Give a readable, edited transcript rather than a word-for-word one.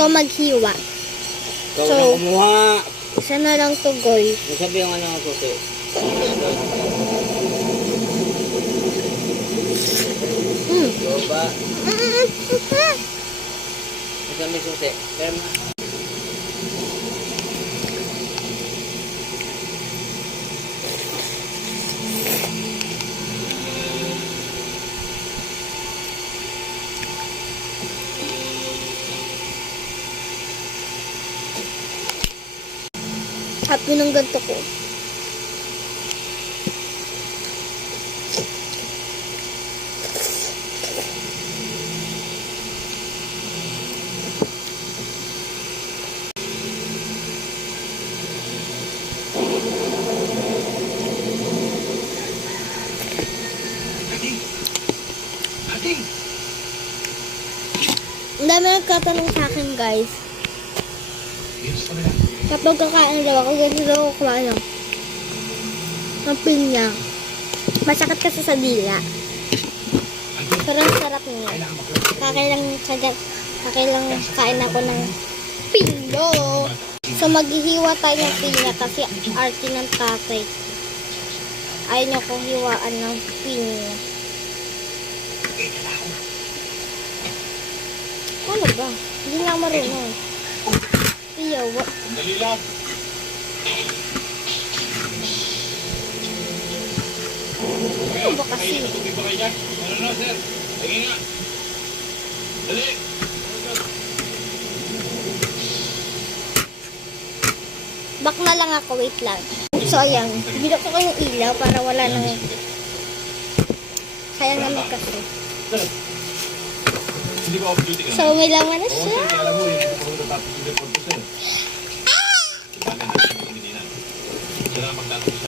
ikaw maghiwa. Ikaw So, na kumuha. Isa na lang to, guys. Nasabi yung ano ang susi. Ikaw ba? Nasabi yung susi. Pero na. Happy ng ganito ko. Ang dami nagkatanong sa akin, guys. Kapag kakain daw ako, ganito daw ako kumain ng pinya. Masakit kasi sa dila. Pero ang sarap niya. Kakailang kain ako ng pindo. So maghihiwa tayo ng pinya kasi arte ng tatay. Ayaw niya kong hiwaan ng pinya. Ano ba? Hindi na ako marunong. Iyawa. Dali lang. Ano ba kasi? Tubig ba kayo dyan? Ano na, sir? Lagi nga. Dali. Back na lang ako, wait lang. So ayan, binuksan ko yung ilaw para wala nang sayang naman kasi. Hindi ba off-duty ka? So may laman na Oo, siya. sir. Kaya alam mo, hindi ko tapos yung report ko, sir. Bakit na siya kanina? Sila magtatapos